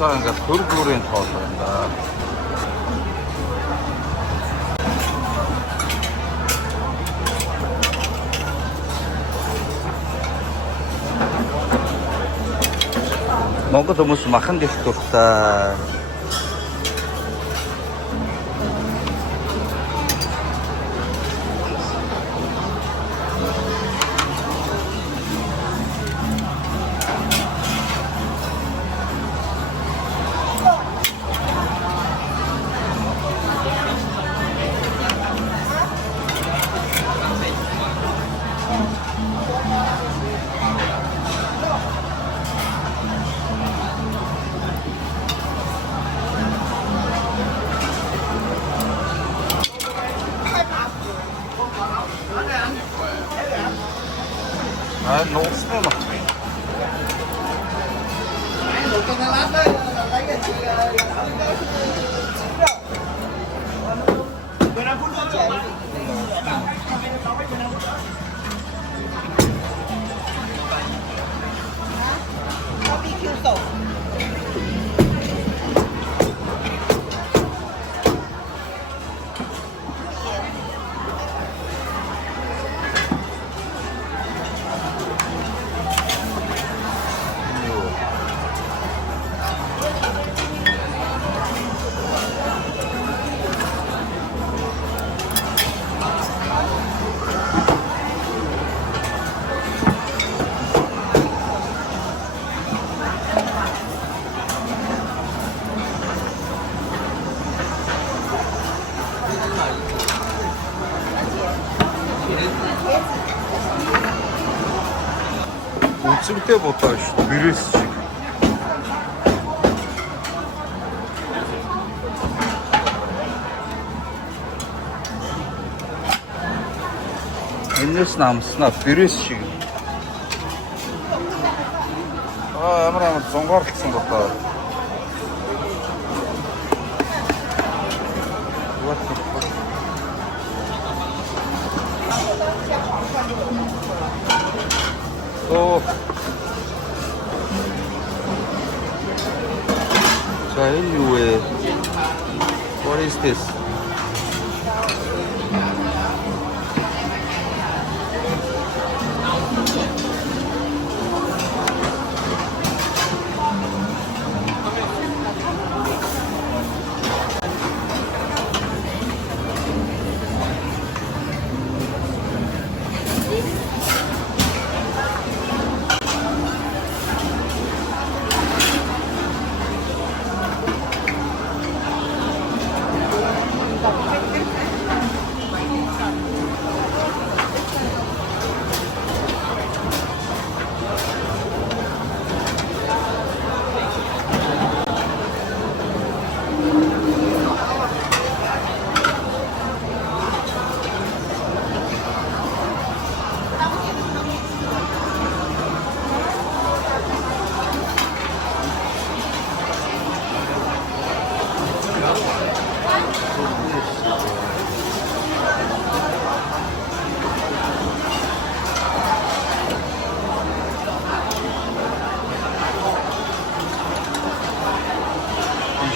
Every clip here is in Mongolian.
болцоо ингээд төр бүрийн тоол байна да. Монгол хүмүүс махан дэх дуртай. À, nổ xe mà. Үзэгтэй бодоо шүү. Бэрээс шиг. Энэс намснаа бэрээс шиг. Амар зунгаарлагсан бодоо. Oh. So anyway, what is this?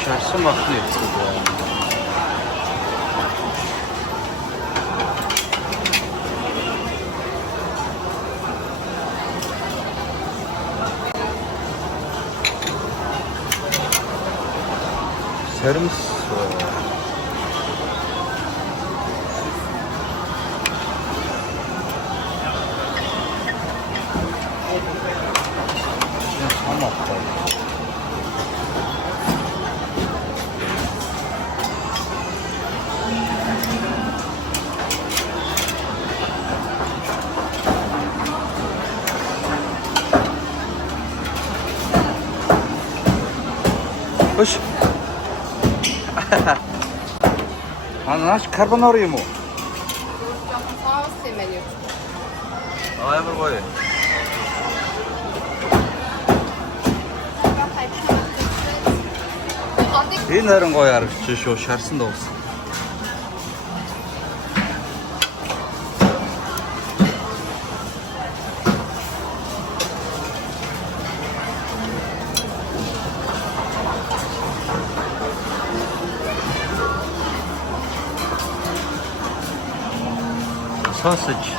Шарсан махны хэсэг байна. Саримс Hoş. Ananas carbonara mı? Амар гоё. Энэ харин гоё харагч шүү. Шарсан дуусна. sausage.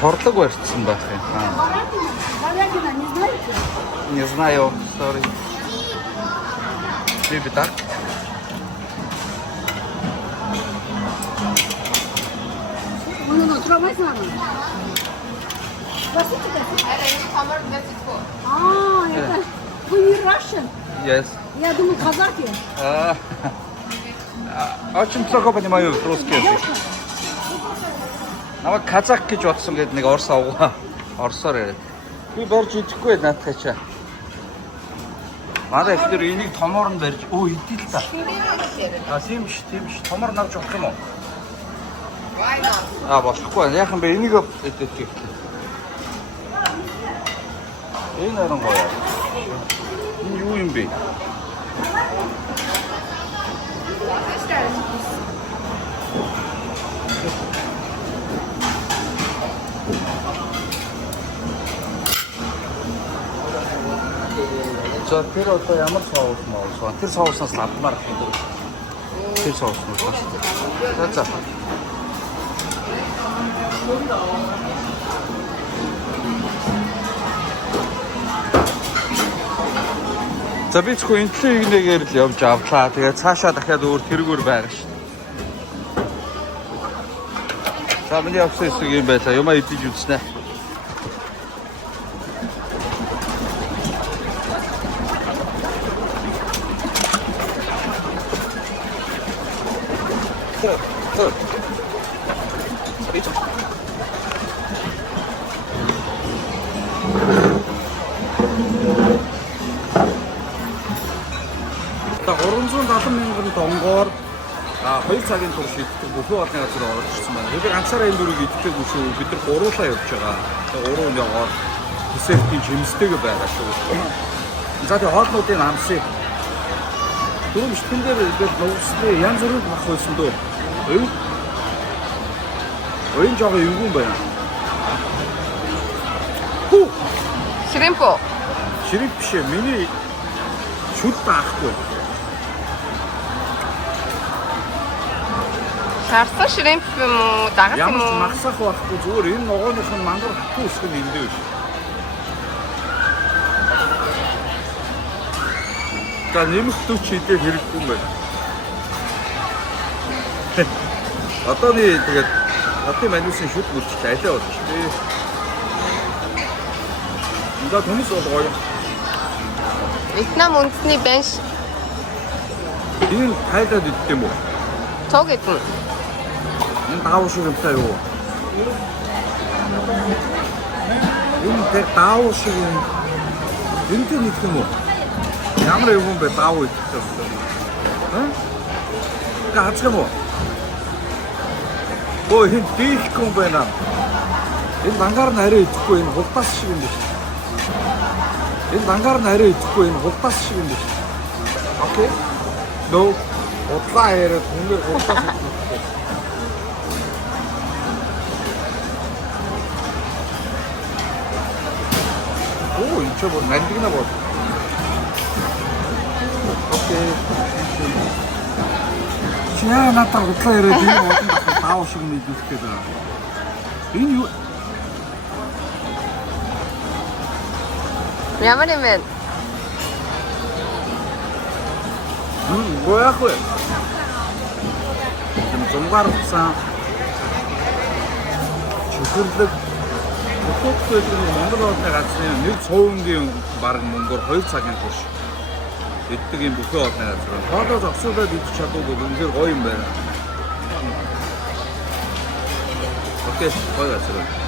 Шорты гостятся, бахи. Говядина, не знаете? Не знаю, sorry. Maybe так. Onu oturamazsın ama. Basit de. Это... Вы не Russian? Yes. Я думаю, казахи. Очень плохо понимаю русский язык. Намайг казах гэж бодсон гэд нэг орс авгаа. Орсоор яриад. Би барьж идэхгүй наадах чаа. Манай ихтер энийг томоор нь барьж идэл та. Тийм ш. Томоор навж авах юм уу? Болохгүй байна. Яахан бэ энийг идэх гэх. Энэ харин гоё. Энэ юу юм бэ? За тэр одоо ямар соус маа? Тэр соуснаас ладмаар хийнэ. Тэр соус нь бас. За. За би зөвхөн энэний нэгнээр л явж авлаа. Тэгээд цаашаа дахиад өөр тэргүүр байгаа шүү дээ. За миний офис юм байлаа. Юмаа идэж үзнэ. За 370,000 донгоор 2 цагийн турш идэх бүхэн олны газар орчихсон байна. Бид ганцаараа энэ дөрөв идэх гэсэн бид нар гуруулаа явж байгаа. Тэгээ гурван яваад десертийн жимстэйг байгаа шүү. За тэгээ хоолнуудын амсыг дөрөв шитэн дээр ингээд нууцны янз бүрийн бах байсан дөө. Оюун жоохон эвгүй байна. Шримпо. Шримп биш ээ. Миний шүд таахгүй. Шарсан шримп юм уу? Дагас юм Ямар ч уу? махсах байхгүй зүгээр энэ ногооных нь мангар хатуу өсгөн эндээ биш. За нэмэх төч идэх хэрэггүй юм байна. Одооны тэгээд одын маньюсын шүд мөрч алаа болж тээ. За хүмүүс бол гоё. Вьетнам үндэсний банш Энэ тайлаад идэх юм уу? цог идэн. Энэ даав шиг юмтай юу? Энэ тэр даав шиг юм. Энд нэг юм уу? Ямар юм бэ даав идэх юм? Гаач юм уу? Ой, энэ дийлэхгүй байна. Энэ бангаар нь арай идэхгүй энэ хултаас шиг юм биш. Энэ бангаар нь арай идэхгүй энэ хултаас шиг юм биш. Окей. No. Утлаа яриад хүнээр хултаас идэхгүй. Оо, энэ ч бол нандинаа бол. Окей. Чиа надад утлаа яриад энэ олон даав шиг нэг зүйлтэй байна. Энэ юу? Ямар юм бэ? 뭐야 그거? 좀 종가로서 주술들 그것도 좀 만들어서 같이 늘 좋은 게 말은 뭔가 허위차긴 것이 이때긴 무서워 내가 저런 화도 적수다 뒤치 잡고 눈질 거인 배나 어때? 거기가 저런